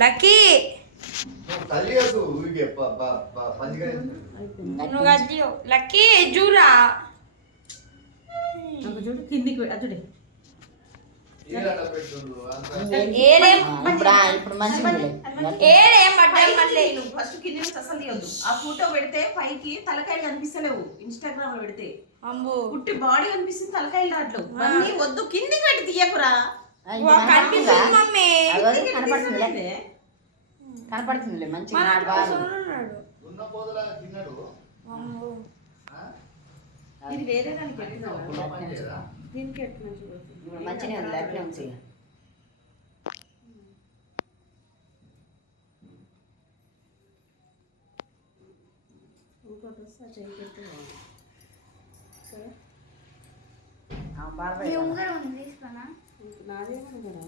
Lucky lucky జూరా చూడు కిందికి అటుడే first కింది నుంచి అసలు తీయొద్దు. ఆ ఫోటో పెడితే పైకి తలకాయలు కనిపిస్తలేవు. ఇన్స్టాగ్రామ్ లో పెడితే పుట్టి బాడీ కనిపిస్తుంది, తలకాయలు రాట్లు అన్నీ వద్దు. కిందికి పెట్టి తీయకురా. కనపడుతుంది మంచిగా ఇది వేరే దానికి దీనికి మంచిగా ఉంది అట్లే ఉంచి ఇంకోటి వస్తే చేయి పెట్టి బాగా నాదే కూడా